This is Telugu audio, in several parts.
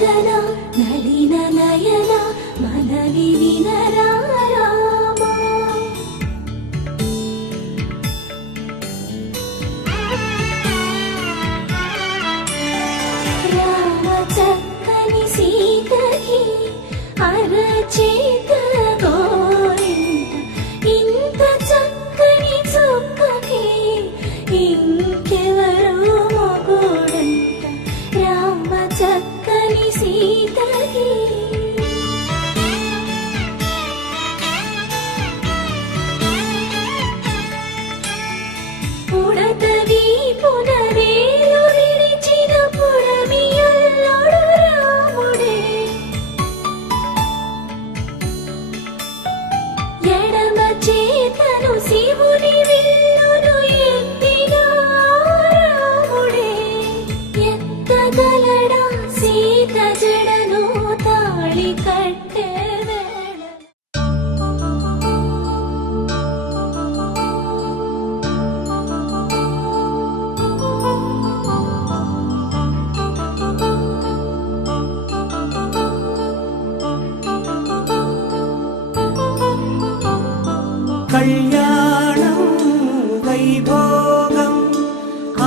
వదన నలిన నయన మనవి వినరా రామా. రామ చక్కని సీతకి అరచేత గోరింట, ఇంత చక్కని చుక్కకి ఇంకెవరు మొగుడంట. రామ చక్కని సీతకి ఉడత వీపున వేలు విరిచిన పుడమియల్లుడు రాముడే. ఎడమ చేతను శివుని విల్లును ఎత్తిన రాముడే. ఎత్తగలడా సీత జడను తాళి కట్టే వేళ. కళ్యాణం వైభోగం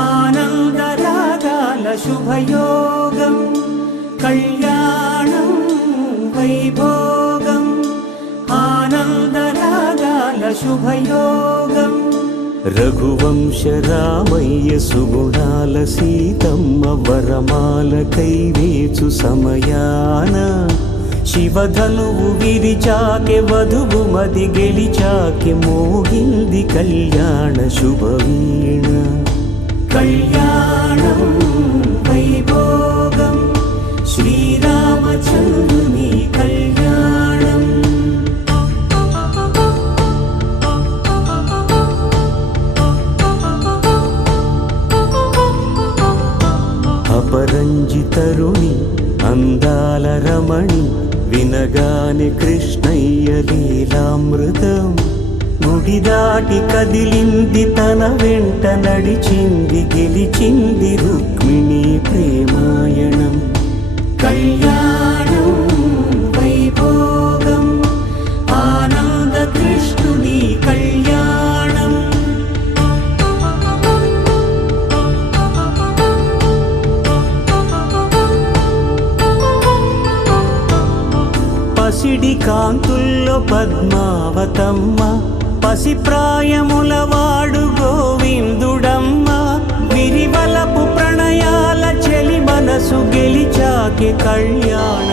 ఆనందరాగాల శుభయోగం. కళ్యాణం వైభోగం ఆనందరాగాల శుభయోగం. రఘువంశ రామయ్య సుగుణాల సీతమ్మ వరమాల కైవేచు సమయాన, శివధనువు విరిచాకె వధువు మది గెలిచాకె మోగింది కళ్యాణ శుభవీణ. కళ్యాణం వైభోగం శ్రీరామచంద్రుని కళ్యాణం. అపరంజి తరుణి అందాల రమణి, వినగానే కృష్ణయ్య లీలామృతం. గుడి దాటి కదిలింది తన వెంట నడిచింది గెలిచింది రుక్మిణి ప్రేమాయణం. కళ్యాణం వైభోగం ఆనంద కృష్ణుని కళ్యాణం. పసిడి కాంతుల్లో పద్మావతమ్మ, పసిప్రాయముల వాడు గోవిందుడమ్మ. విరివలపు ప్రణయాల చెలి మనసు గెలిచాకే కళ్యాణ.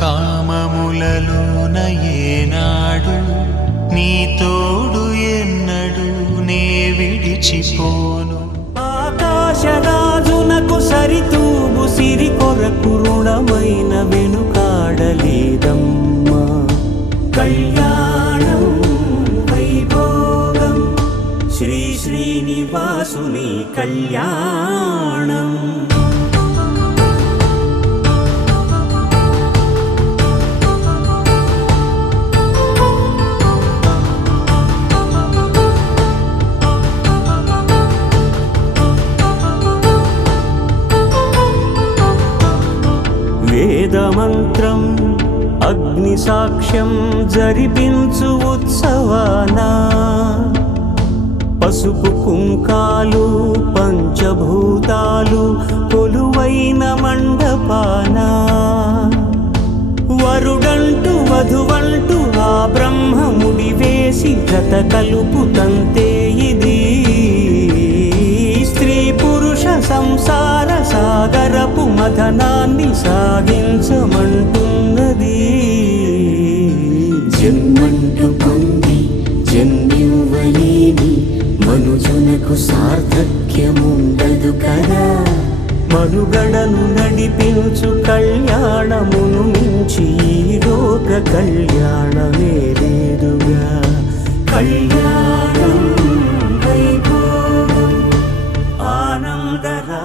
కామములలోన ఏనాడు నీ తోడు ఎన్నడు నే విడిచిపోను. ఆకాశరాజునకు సరితూబు సిరి కొరకు రుణమైన వెనుకాడలేదమ్మా. కళ్యాణం వైభోగం శ్రీ శ్రీనివాసుని కళ్యాణం. వేదమంత్రం అగ్ని సాక్ష్యం జరిపించు ఉత్సవాన, పసుపు కుంకాలు పంచభూతాలు కొలువైన మండపాన. వరుడంటూ వధువంటూ ఆ బ్రహ్మముడి వేసి జత కలుపు తంతే ఇది. స్త్రీ పురుష సంసార సాగరపు మథనాన్ని సాగించమంటున్నది. జన్మంటూ పొంది జన్మివ్వలేని మనుజునకు సార్థక్యముండదు కదా. మనుగడను నడిపించు కళ్యాణమును మించి ఈ లోక కళ్యాణమే లేదుగా. కళ్యాణం వైభోగం ఆనందరా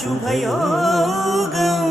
శుభయోగం